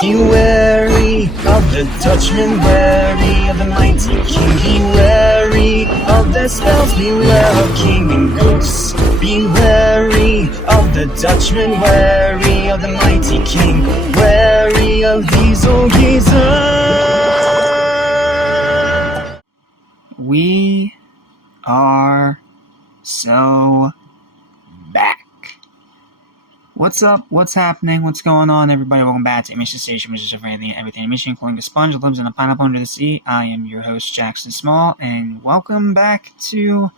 Be wary of the Dutchman, wary of the mighty king. Be wary of their spells, beware of king and ghosts. Be wary of the Dutchman, wary of the mighty king, wary of these old geezers. We are so back. What's up? What's happening? What's going on, everybody? Welcome back to Animation Station, which is everything animation, including the sponge that lives in a pineapple under the sea. I am your host, Jackson Small, and welcome back to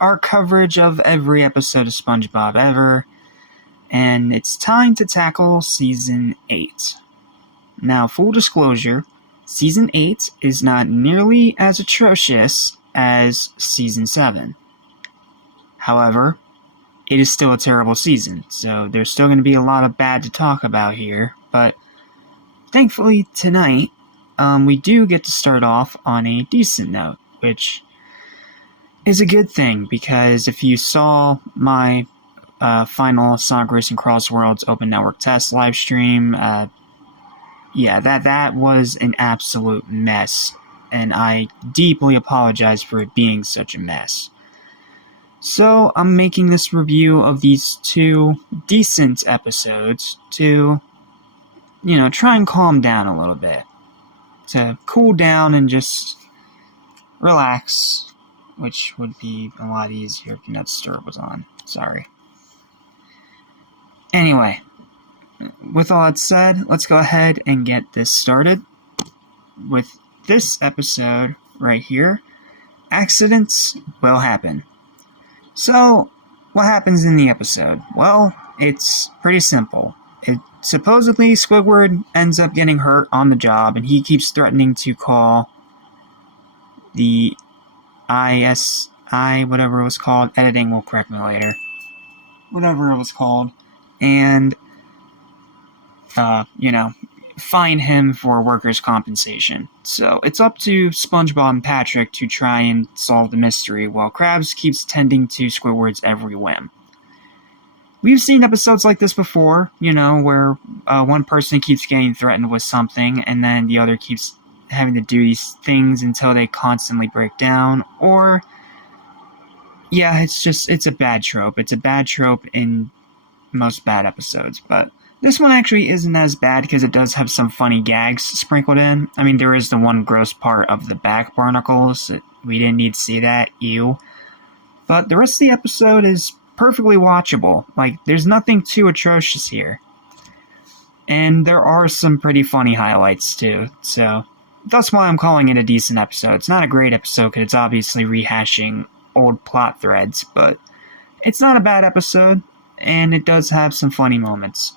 our coverage of every episode of Spongebob ever. And it's time to tackle Season 8. Now, full disclosure, Season 8 is not nearly as atrocious as Season 7. However, it is still a terrible season, so there's still going to be a lot of bad to talk about here, but thankfully tonight, we do get to start off on a decent note, which is a good thing, because if you saw my final Sonic Racing Cross Worlds Open Network Test live stream, yeah, that was an absolute mess, and I deeply apologize for it being such a mess. So, I'm making this review of these two decent episodes to, try and calm down a little bit. To cool down and just relax, which would be a lot easier if Not Disturb was on. Sorry. Anyway, with all that said, let's go ahead and get this started with this episode right here. Accidents will happen. So, what happens in the episode? Well, it's pretty simple. Supposedly, Squidward ends up getting hurt on the job, and he keeps threatening to call the ISI, whatever it was called. Editing will correct me later. Whatever it was called. And, fine him for workers' compensation. So it's up to Spongebob and Patrick to try and solve the mystery, while Krabs keeps tending to Squidward's every whim. We've seen episodes like this before, where one person keeps getting threatened with something, and then the other keeps having to do these things until they constantly break down, or, yeah, it's a bad trope. It's a bad trope in most bad episodes, but this one actually isn't as bad because it does have some funny gags sprinkled in. I mean, there is the one gross part of the back barnacles. We didn't need to see that. Ew. But the rest of the episode is perfectly watchable. Like, there's nothing too atrocious here. And there are some pretty funny highlights, too. So, that's why I'm calling it a decent episode. It's not a great episode because it's obviously rehashing old plot threads. But it's not a bad episode. And it does have some funny moments.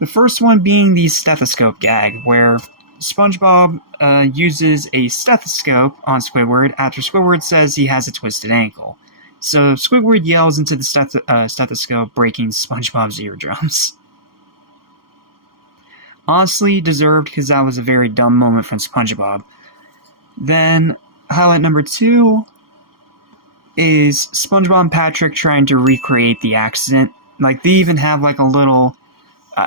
The first one being the stethoscope gag, where SpongeBob uses a stethoscope on Squidward after Squidward says he has a twisted ankle. So Squidward yells into the stethoscope, breaking SpongeBob's eardrums. Honestly, deserved, because that was a very dumb moment from SpongeBob. Then, highlight number 2 is SpongeBob and Patrick trying to recreate the accident. Like, they even have like a little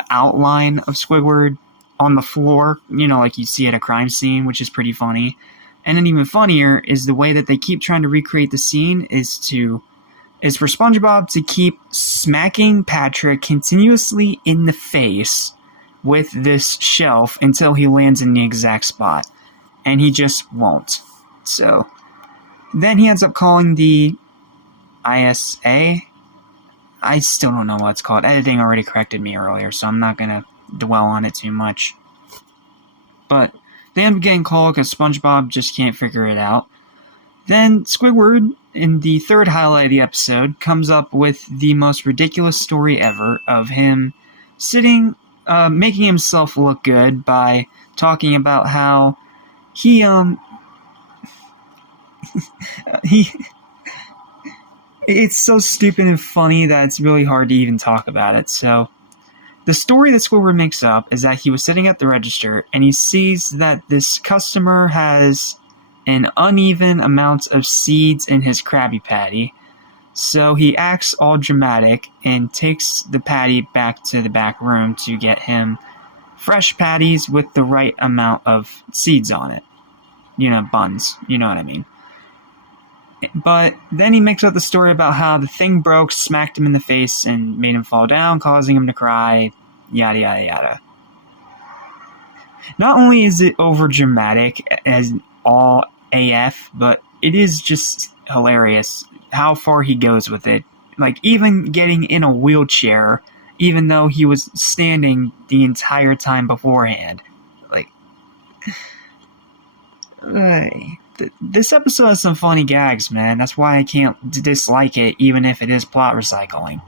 outline of Squidward on the floor, like you see at a crime scene, which is pretty funny. And then even funnier is the way that they keep trying to recreate the scene is for SpongeBob to keep smacking Patrick continuously in the face with this shelf until he lands in the exact spot. And he just won't. So, then he ends up calling the ISA. I still don't know what it's called. Editing already corrected me earlier, so I'm not going to dwell on it too much. But they end up getting called because SpongeBob just can't figure it out. Then Squidward, in the third highlight of the episode, comes up with the most ridiculous story ever of him making himself look good by talking about how he it's so stupid and funny that it's really hard to even talk about it. So, the story that Squidward makes up is that he was sitting at the register and he sees that this customer has an uneven amount of seeds in his Krabby Patty. So he acts all dramatic and takes the patty back to the back room to get him fresh patties with the right amount of seeds on it. Buns. You know what I mean. But then he makes up the story about how the thing broke, smacked him in the face, and made him fall down, causing him to cry, yada yada yada. Not only is it overdramatic as all AF, but it is just hilarious how far he goes with it. Like, even getting in a wheelchair, even though he was standing the entire time beforehand. Like, this episode has some funny gags, man. That's why I can't dislike it, even if it is plot recycling.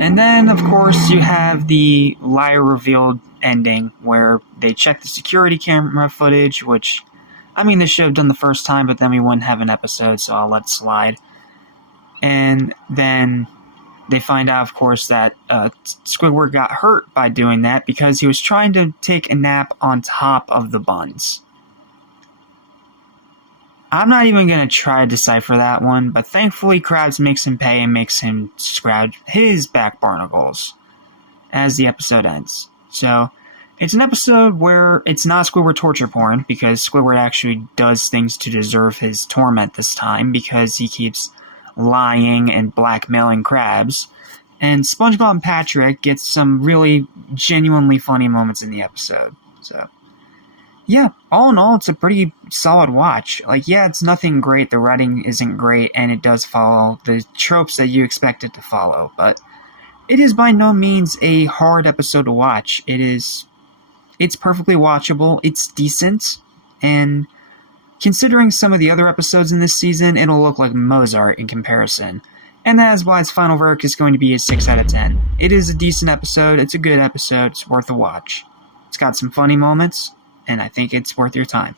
And then, of course, you have the liar revealed ending, where they check the security camera footage, which, I mean, they should have done the first time, but then we wouldn't have an episode, so I'll let it slide. And then they find out, of course, that Squidward got hurt by doing that because he was trying to take a nap on top of the buns. I'm not even going to try to decipher that one, but thankfully Krabs makes him pay and makes him scratch his back barnacles as the episode ends. So, it's an episode where it's not Squidward torture porn, because Squidward actually does things to deserve his torment this time, because he keeps lying and blackmailing Krabs. And SpongeBob and Patrick get some really genuinely funny moments in the episode. So, yeah, all in all, it's a pretty solid watch. Like, yeah, it's nothing great, the writing isn't great, and it does follow the tropes that you expect it to follow, but it is by no means a hard episode to watch. It's perfectly watchable, it's decent, and considering some of the other episodes in this season, it'll look like Mozart in comparison. And that is why its final verdict is going to be a 6 out of 10. It is a decent episode, it's a good episode, it's worth a watch. It's got some funny moments, and I think it's worth your time.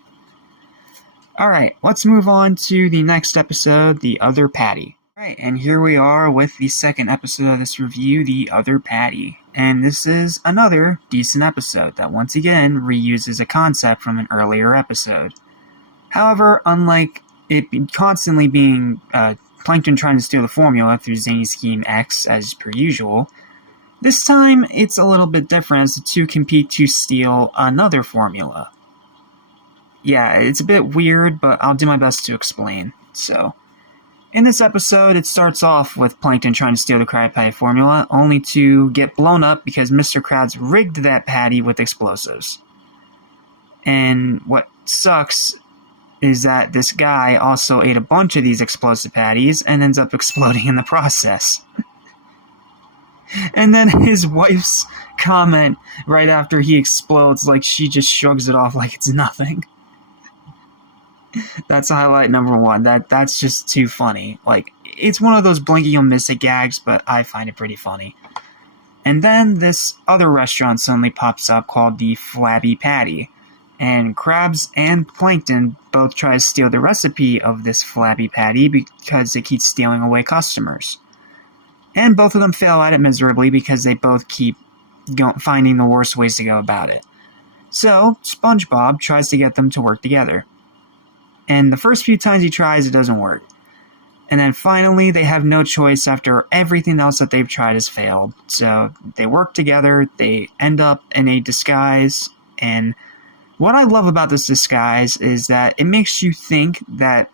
Alright, let's move on to the next episode, The Other Patty. Alright, and here we are with the second episode of this review, The Other Patty. And this is another decent episode that once again reuses a concept from an earlier episode. However, unlike it constantly being Plankton trying to steal the formula through Zany Scheme X as per usual, this time it's a little bit different as the two compete to steal another formula. Yeah, it's a bit weird, but I'll do my best to explain. So, in this episode, it starts off with Plankton trying to steal the Krabby Patty formula, only to get blown up because Mr. Krabs rigged that patty with explosives. And what sucks is that this guy also ate a bunch of these explosive patties and ends up exploding in the process. And then his wife's comment right after he explodes, like she just shrugs it off like it's nothing. That's highlight number one. That's just too funny. Like, it's one of those blink you'll miss it gags, but I find it pretty funny. And then this other restaurant suddenly pops up called the Flabby Patty. And Krabs and Plankton both try to steal the recipe of this Flabby Patty because it keeps stealing away customers. And both of them fail at it miserably because they both keep finding the worst ways to go about it. So, SpongeBob tries to get them to work together. And the first few times he tries, it doesn't work. And then finally, they have no choice after everything else that they've tried has failed. So, they work together, they end up in a disguise, and what I love about this disguise is that it makes you think that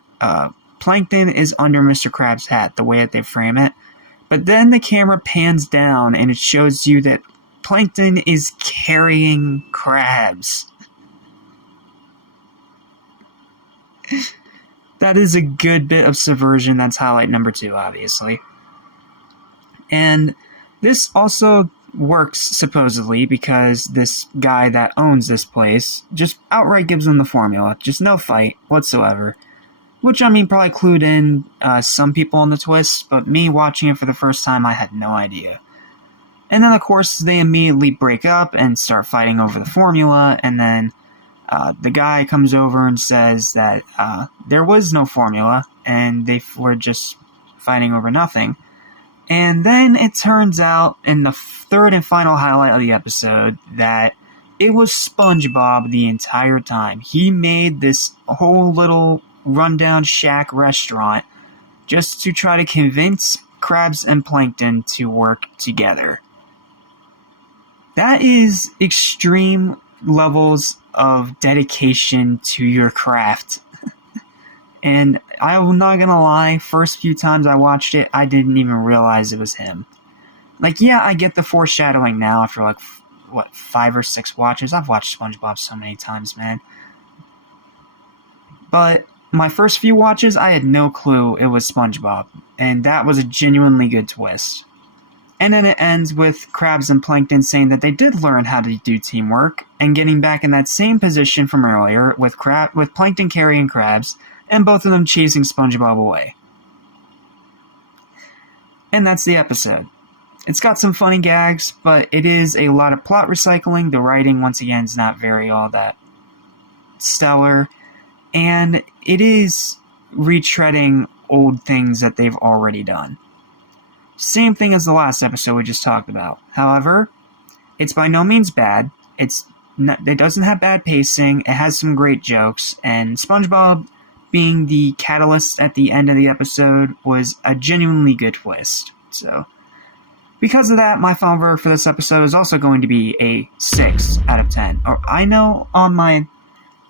Plankton is under Mr. Krabs' hat, the way that they frame it. But then the camera pans down and it shows you that Plankton is carrying Krabs. That is a good bit of subversion. That's highlight number 2, obviously. And this also works, supposedly, because this guy that owns this place just outright gives them the formula. Just no fight whatsoever. Which, I mean, probably clued in some people on the twist, but me watching it for the first time, I had no idea. And then, of course, they immediately break up and start fighting over the formula, and then the guy comes over and says that there was no formula, and they were just fighting over nothing. And then it turns out, in the third and final highlight of the episode, that it was SpongeBob the entire time. He made this whole little rundown shack restaurant just to try to convince Krabs and Plankton to work together. That is extreme levels of dedication to your craft. And I'm not gonna lie, first few times I watched it, I didn't even realize it was him. Like, yeah, I get the foreshadowing now after, like, 5 or 6 watches. I've watched SpongeBob so many times, man. But my first few watches, I had no clue it was SpongeBob. And that was a genuinely good twist. And then it ends with Krabs and Plankton saying that they did learn how to do teamwork, and getting back in that same position from earlier with Plankton carrying Krabs, and both of them chasing SpongeBob away. And that's the episode. It's got some funny gags, but it is a lot of plot recycling. The writing, once again, is not very all that stellar, and it is retreading old things that they've already done. Same thing as the last episode we just talked about. However, it's by no means bad. It doesn't have bad pacing. It has some great jokes, and SpongeBob being the catalyst at the end of the episode was a genuinely good twist. So, because of that, my final verdict for this episode is also going to be a 6 out of 10. Or I know on my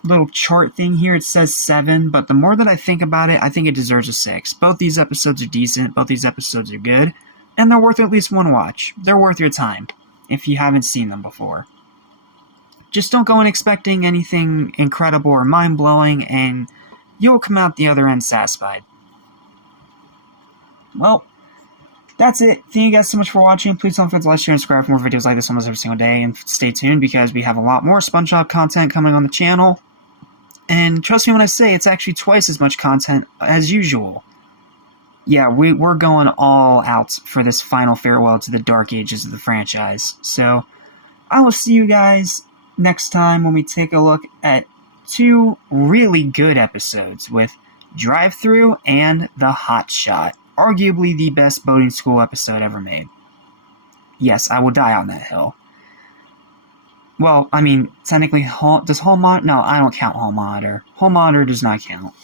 little chart thing here it says 7, but the more that I think about it, I think it deserves a 6. Both these episodes are decent, both these episodes are good, and they're worth at least one watch. They're worth your time if you haven't seen them before. Just don't go in expecting anything incredible or mind-blowing, and you'll come out the other end satisfied. Well, that's it. Thank you guys so much for watching. Please don't forget to like, share, and subscribe for more videos like this almost every single day, and stay tuned because we have a lot more SpongeBob content coming on the channel. And trust me when I say it's actually twice as much content as usual. Yeah, we're going all out for this final farewell to the dark ages of the franchise. So, I will see you guys next time when we take a look at 2 really good episodes with Drive-Thru and The Hot Shot. Arguably the best boating school episode ever made. Yes, I will die on that hill. Well, I mean, technically, does Hall Monitor? No, I don't count Hall Monitor. Hall Monitor does not count.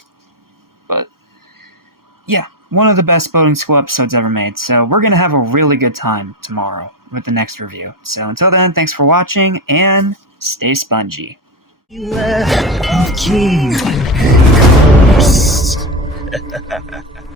But, yeah, one of the best boating school episodes ever made. So, we're going to have a really good time tomorrow with the next review. So, until then, thanks for watching, and stay spongy. Beware of King Ghost.